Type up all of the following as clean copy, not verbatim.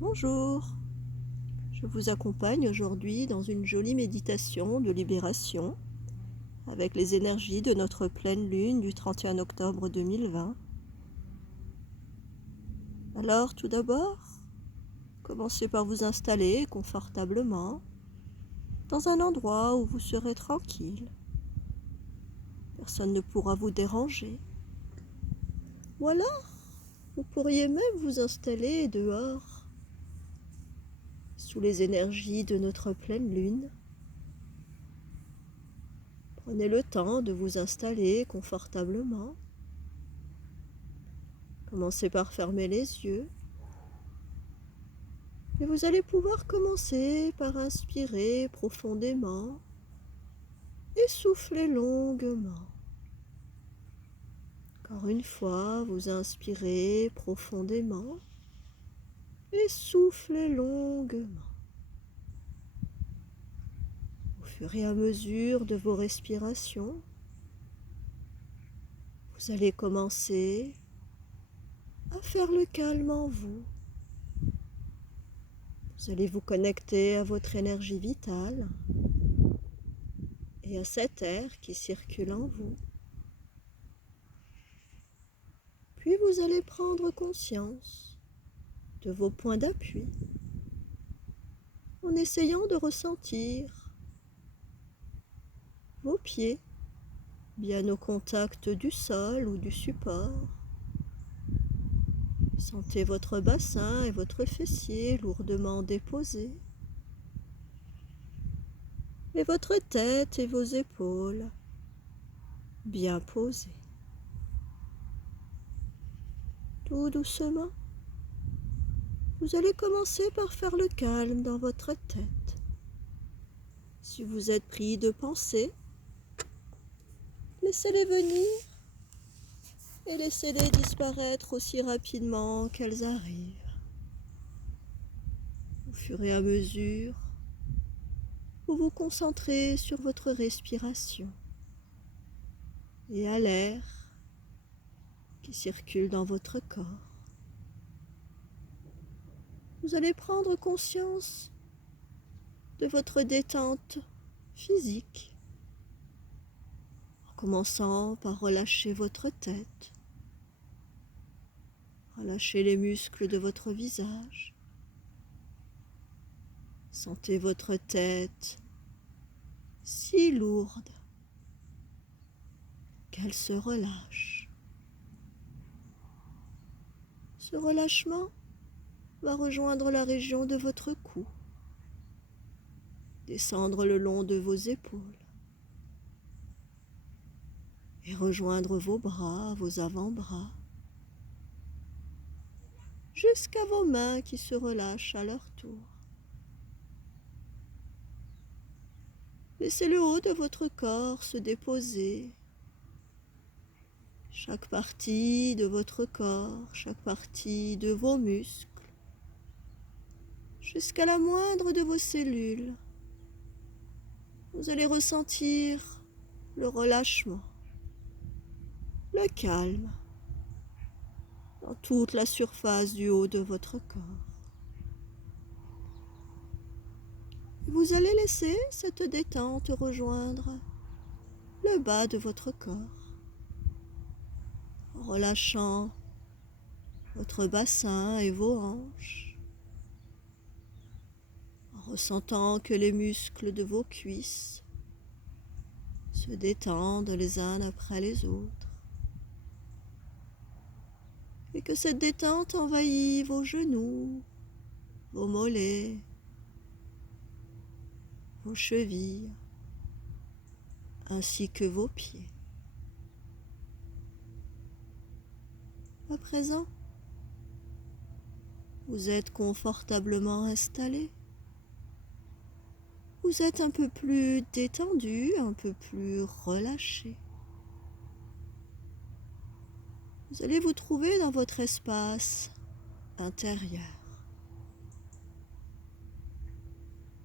Bonjour, je vous accompagne aujourd'hui dans une jolie méditation de libération avec les énergies de notre pleine lune du 31 octobre 2020. Alors tout d'abord, commencez par vous installer confortablement dans un endroit où vous serez tranquille. Personne ne pourra vous déranger. Ou alors, vous pourriez même vous installer dehors, sous les énergies de notre pleine lune. Prenez le temps de vous installer confortablement. Commencez par fermer les yeux. Et vous allez pouvoir commencer par inspirer profondément et souffler longuement. Encore une fois, vous inspirez profondément et soufflez longuement. Au fur et à mesure de vos respirations, vous allez commencer à faire le calme en vous. Vous allez vous connecter à votre énergie vitale et à cet air qui circule en vous. Puis vous allez prendre conscience de vos points d'appui en essayant de ressentir vos pieds bien au contact du sol ou du support. Sentez votre bassin et votre fessier lourdement déposés et votre tête et vos épaules bien posées. Tout doucement, vous allez commencer par faire le calme dans votre tête. Si vous êtes pris de pensées, laissez-les venir et laissez-les disparaître aussi rapidement qu'elles arrivent. Au fur et à mesure, vous vous concentrez sur votre respiration et à l'air qui circule dans votre corps. Vous allez prendre conscience de votre détente physique, en commençant par relâcher votre tête, relâcher les muscles de votre visage. Sentez votre tête si lourde qu'elle se relâche. Ce relâchement va rejoindre la région de votre cou, descendre le long de vos épaules et rejoindre vos bras, vos avant-bras, jusqu'à vos mains qui se relâchent à leur tour. Laissez le haut de votre corps se déposer. Chaque partie de votre corps, chaque partie de vos muscles, jusqu'à la moindre de vos cellules. Vous allez ressentir le relâchement, le calme dans toute la surface du haut de votre corps. Vous allez laisser cette détente rejoindre le bas de votre corps, en relâchant votre bassin et vos hanches, en ressentant que les muscles de vos cuisses se détendent les uns après les autres, et que cette détente envahit vos genoux, vos mollets, vos chevilles, ainsi que vos pieds. À présent, vous êtes confortablement installé. Vous êtes un peu plus détendu, un peu plus relâché. Vous allez vous trouver dans votre espace intérieur.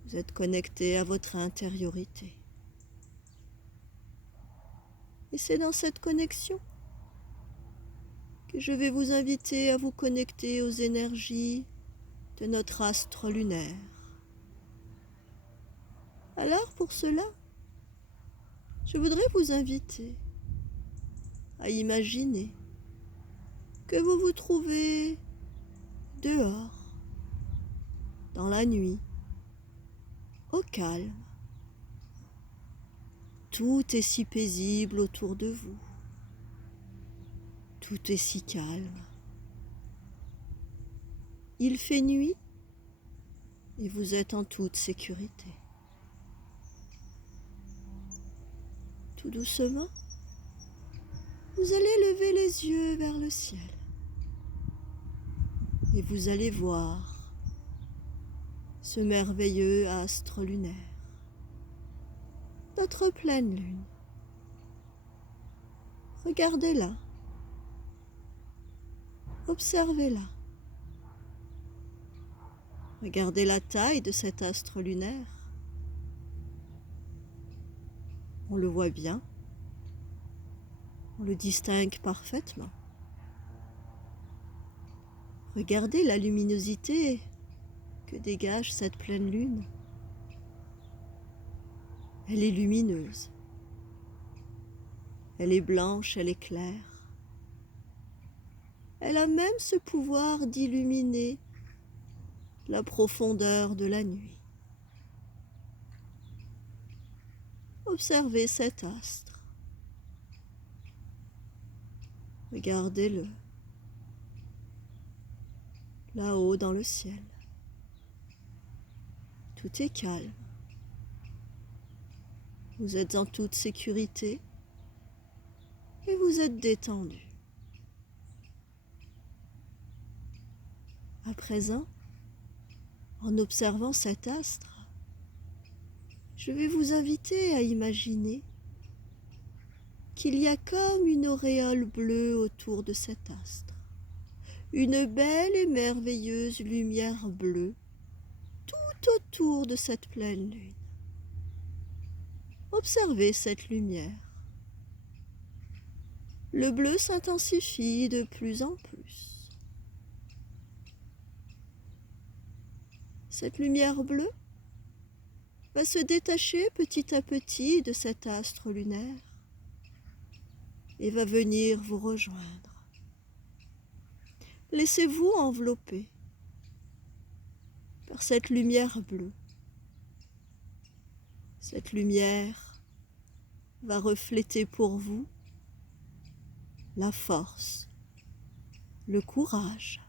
Vous êtes connecté à votre intériorité. Et c'est dans cette connexion que je vais vous inviter à vous connecter aux énergies de notre astre lunaire. Alors pour cela, je voudrais vous inviter à imaginer que vous vous trouvez dehors, dans la nuit, au calme. Tout est si paisible autour de vous. Tout est si calme. Il fait nuit et vous êtes en toute sécurité. Tout doucement, vous allez lever les yeux vers le ciel et vous allez voir ce merveilleux astre lunaire, notre pleine lune. Regardez-la, observez-la. Regardez la taille de cet astre lunaire. On le voit bien, on le distingue parfaitement. Regardez la luminosité que dégage cette pleine lune. Elle est lumineuse, elle est blanche, elle est claire. Elle a même ce pouvoir d'illuminer la profondeur de la nuit. Observez cet astre. Regardez-le, là-haut dans le ciel. Tout est calme. Vous êtes en toute sécurité et vous êtes détendu. À présent, en observant cet astre, je vais vous inviter à imaginer qu'il y a comme une auréole bleue autour de cet astre, une belle et merveilleuse lumière bleue tout autour de cette pleine lune. Observez cette lumière. Le bleu s'intensifie de plus en plus. Cette lumière bleue va se détacher petit à petit de cet astre lunaire et va venir vous rejoindre. Laissez-vous envelopper par cette lumière bleue. Cette lumière va refléter pour vous la force, le courage.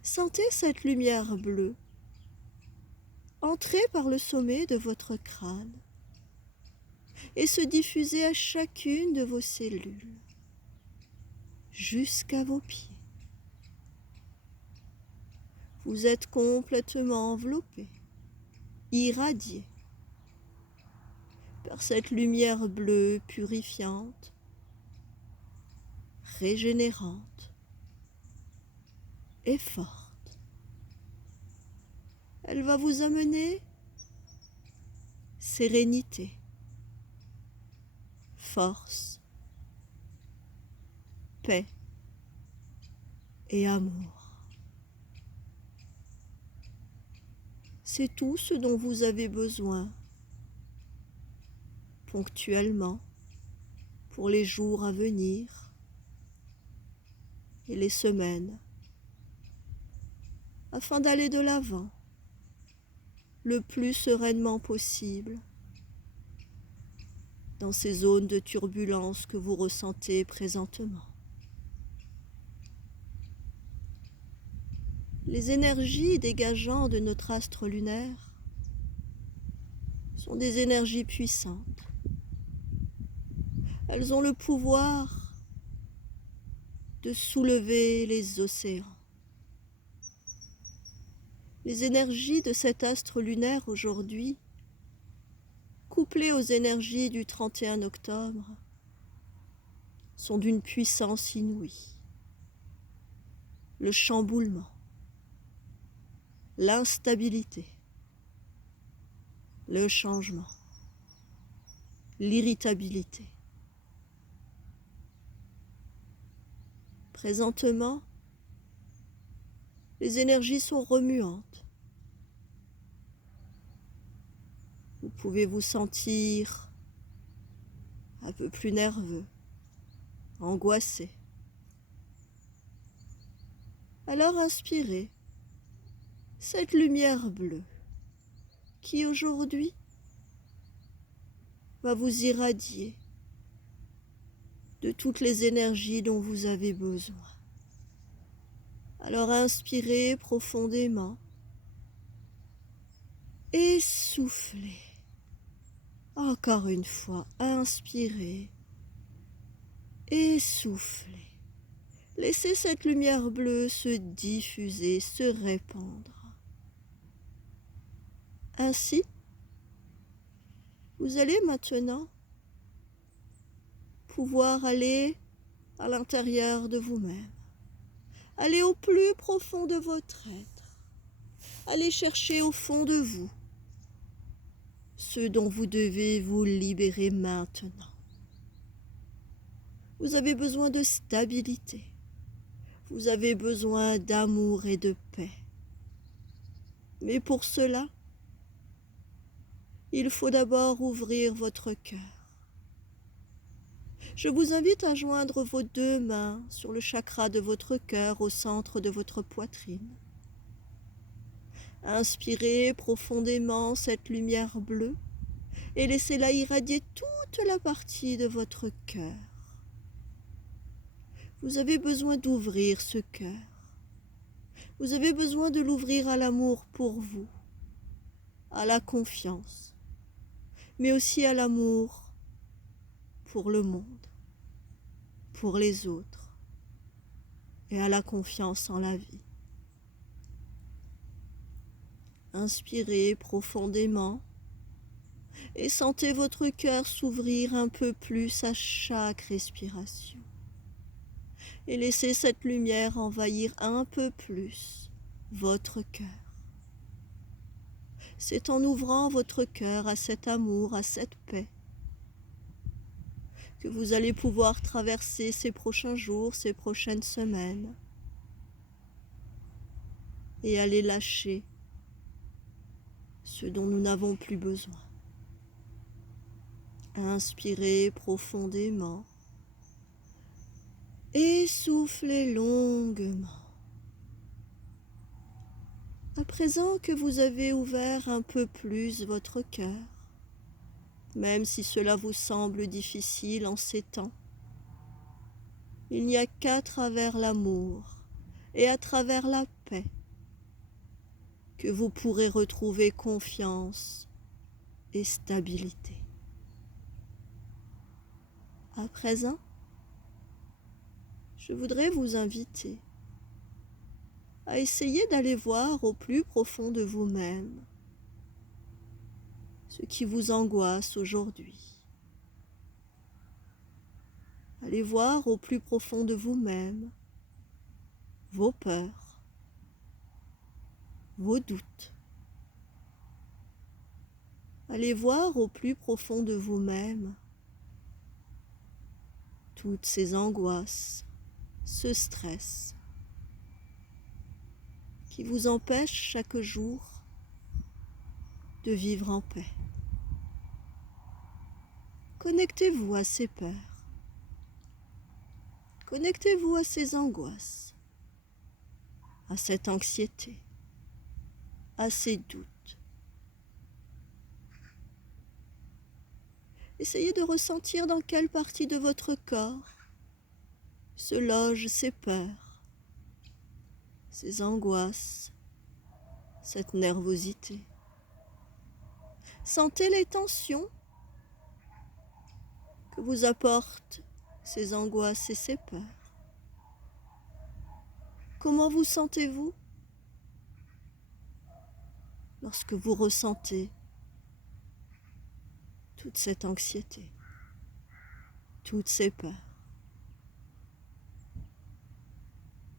Sentez cette lumière bleue entrer par le sommet de votre crâne et se diffuser à chacune de vos cellules, jusqu'à vos pieds. Vous êtes complètement enveloppé, irradié par cette lumière bleue purifiante, régénérante et forte. Elle va vous amener sérénité, force, paix et amour. C'est tout ce dont vous avez besoin, ponctuellement, pour les jours à venir et les semaines, afin d'aller de l'avant le plus sereinement possible dans ces zones de turbulence que vous ressentez présentement. Les énergies dégageant de notre astre lunaire sont des énergies puissantes. Elles ont le pouvoir de soulever les océans. Les énergies de cet astre lunaire aujourd'hui, couplées aux énergies du 31 octobre, sont d'une puissance inouïe. Le chamboulement, l'instabilité, le changement, l'irritabilité. Présentement, Les énergies sont remuantes. Vous pouvez vous sentir un peu plus nerveux, angoissé. Alors inspirez cette lumière bleue qui aujourd'hui va vous irradier de toutes les énergies dont vous avez besoin. Alors inspirez profondément et soufflez. Encore une fois, inspirez et soufflez. Laissez cette lumière bleue se diffuser, se répandre. Ainsi, vous allez maintenant pouvoir aller à l'intérieur de vous-même, aller au plus profond de votre être, aller chercher au fond de vous ce dont vous devez vous libérer maintenant. Vous avez besoin de stabilité, vous avez besoin d'amour et de paix. Mais pour cela, il faut d'abord ouvrir votre cœur. Je vous invite à joindre vos deux mains sur le chakra de votre cœur au centre de votre poitrine. Inspirez profondément cette lumière bleue et laissez-la irradier toute la partie de votre cœur. Vous avez besoin d'ouvrir ce cœur. Vous avez besoin de l'ouvrir à l'amour pour vous, à la confiance, mais aussi à l'amour pour le monde, pour les autres et à la confiance en la vie. Inspirez profondément et sentez votre cœur s'ouvrir un peu plus à chaque respiration. Et laissez cette lumière envahir un peu plus votre cœur. C'est en ouvrant votre cœur à cet amour, à cette paix, que vous allez pouvoir traverser ces prochains jours, ces prochaines semaines, et aller lâcher ce dont nous n'avons plus besoin. Inspirez profondément et soufflez longuement. À présent que vous avez ouvert un peu plus votre cœur, même si cela vous semble difficile en ces temps, il n'y a qu'à travers l'amour et à travers la paix que vous pourrez retrouver confiance et stabilité. À présent, je voudrais vous inviter à essayer d'aller voir au plus profond de vous-même ce qui vous angoisse aujourd'hui. Allez voir au plus profond de vous-même vos peurs, vos doutes. Allez voir au plus profond de vous-même toutes ces angoisses, ce stress qui vous empêche chaque jour de vivre en paix. Connectez-vous à ces peurs. Connectez-vous à ces angoisses, à cette anxiété, à ces doutes. Essayez de ressentir dans quelle partie de votre corps se logent ces peurs, ces angoisses, cette nervosité. Sentez les tensions que vous apportent ces angoisses et ces peurs. Comment vous sentez-vous lorsque vous ressentez toute cette anxiété, toutes ces peurs?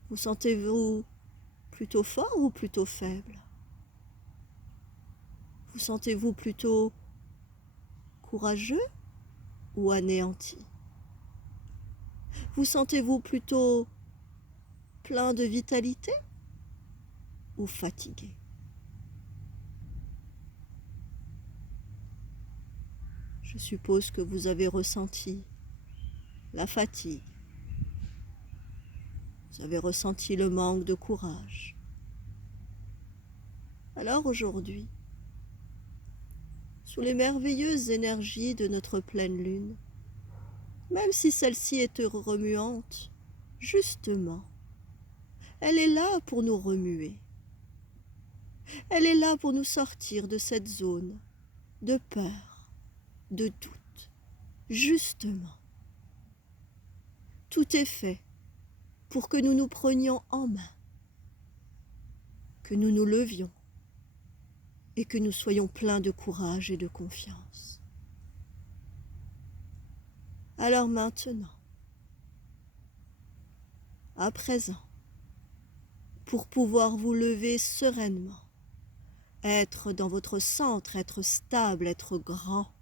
Vous sentez-vous plutôt fort ou plutôt faible? Vous sentez-vous plutôt courageux ou anéanti? Vous sentez-vous plutôt plein de vitalité ou fatigué. Je suppose que vous avez ressenti la fatigue, vous avez ressenti le manque de courage. Alors aujourd'hui, sous les merveilleuses énergies de notre pleine lune, même si celle-ci est remuante, justement, elle est là pour nous remuer. Elle est là pour nous sortir de cette zone de peur, de doute. Justement, tout est fait pour que nous nous prenions en main, que nous nous levions et que nous soyons pleins de courage et de confiance. Alors maintenant, à présent, pour pouvoir vous lever sereinement, être dans votre centre, être stable, être grand,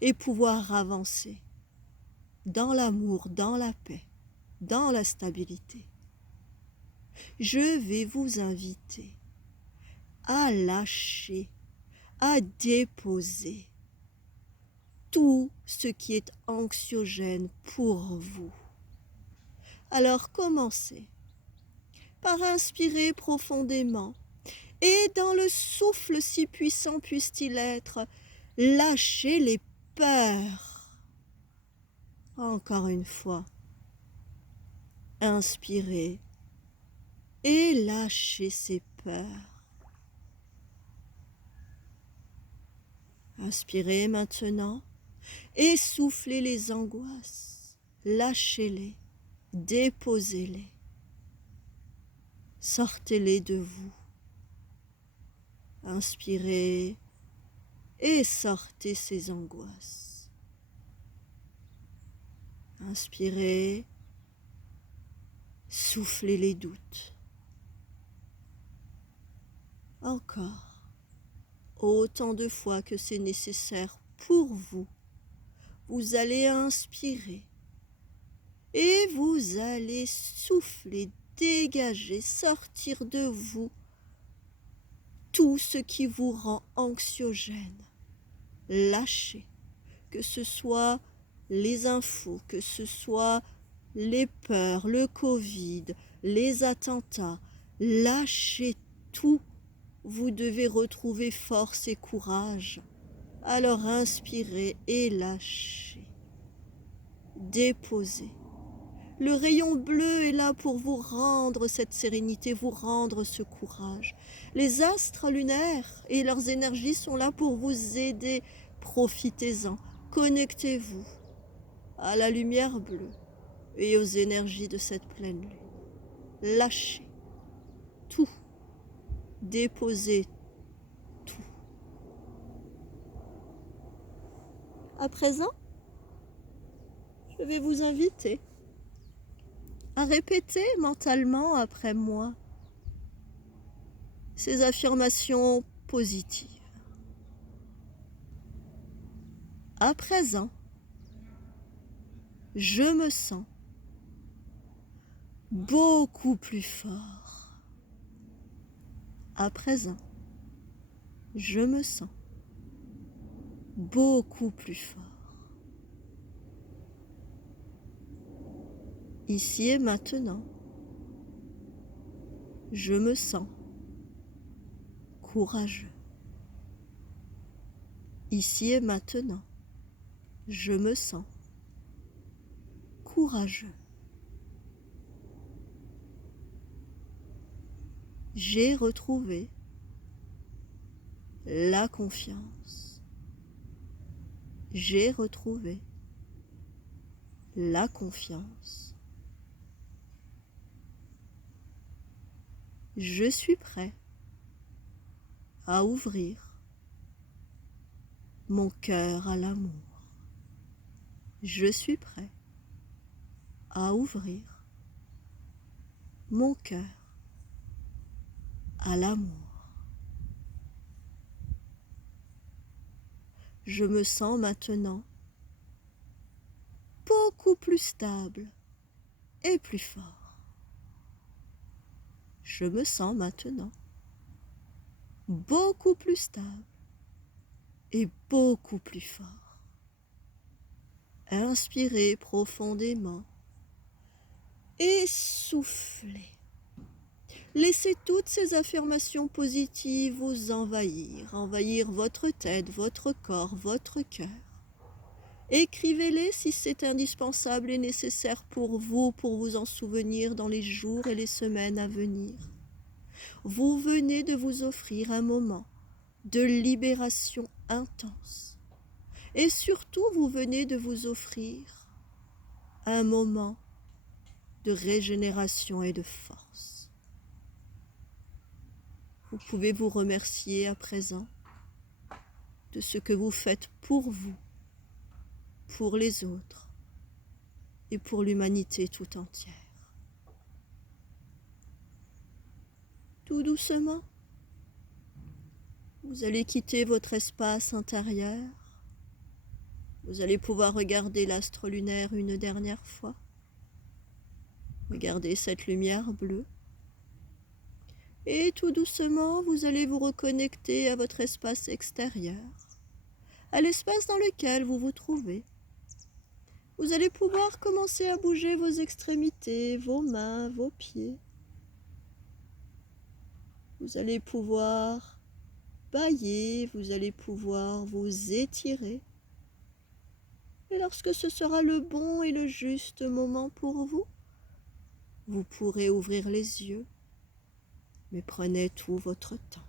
et pouvoir avancer dans l'amour, dans la paix, dans la stabilité, je vais vous inviter à lâcher, à déposer tout ce qui est anxiogène pour vous. Alors commencez par inspirer profondément et dans le souffle si puissant puisse-t-il être, lâchez les peurs. Encore une fois, inspirez et lâchez ces peurs. Inspirez maintenant et soufflez les angoisses, lâchez-les, déposez-les, sortez-les de vous. Inspirez et sortez ces angoisses. Inspirez, soufflez les doutes. Encore, autant de fois que c'est nécessaire pour vous, vous allez inspirer et vous allez souffler, dégager, sortir de vous tout ce qui vous rend anxiogène. Lâchez, que ce soit les infos, que ce soit les peurs, le Covid, les attentats, lâchez tout. Vous devez retrouver force et courage. Alors inspirez et lâchez. Déposez. Le rayon bleu est là pour vous rendre cette sérénité, vous rendre ce courage. Les astres lunaires et leurs énergies sont là pour vous aider. Profitez-en, connectez-vous à la lumière bleue et aux énergies de cette pleine lune. Lâchez tout, déposez tout. À présent, je vais vous inviter à répéter mentalement après moi ces affirmations positives. À présent, je me sens beaucoup plus fort. À présent, je me sens beaucoup plus fort. Ici et maintenant, je me sens courageux. Ici et maintenant, je me sens courageux. J'ai retrouvé la confiance. J'ai retrouvé la confiance. Je suis prêt à ouvrir mon cœur à l'amour. Je suis prêt à ouvrir mon cœur à l'amour. Je me sens maintenant beaucoup plus stable et plus fort. je me sens maintenant beaucoup plus stable et beaucoup plus fort. Inspirez profondément et soufflez. Laissez toutes ces affirmations positives vous envahir votre tête, votre corps, votre cœur. Écrivez-les si c'est indispensable et nécessaire pour vous en souvenir dans les jours et les semaines à venir. Vous venez de vous offrir un moment de libération intense. Et surtout, vous venez de vous offrir un moment de régénération et de force. Vous pouvez vous remercier à présent de ce que vous faites pour vous, pour les autres et pour l'humanité tout entière. Tout doucement, vous allez quitter votre espace intérieur. Vous allez pouvoir regarder l'astre lunaire une dernière fois. Regardez cette lumière bleue. Et tout doucement, vous allez vous reconnecter à votre espace extérieur, à l'espace dans lequel vous vous trouvez. Vous allez pouvoir commencer à bouger vos extrémités, vos mains, vos pieds. Vous allez pouvoir bâiller, vous allez pouvoir vous étirer. Et lorsque ce sera le bon et le juste moment pour vous, vous pourrez ouvrir les yeux, mais prenez tout votre temps.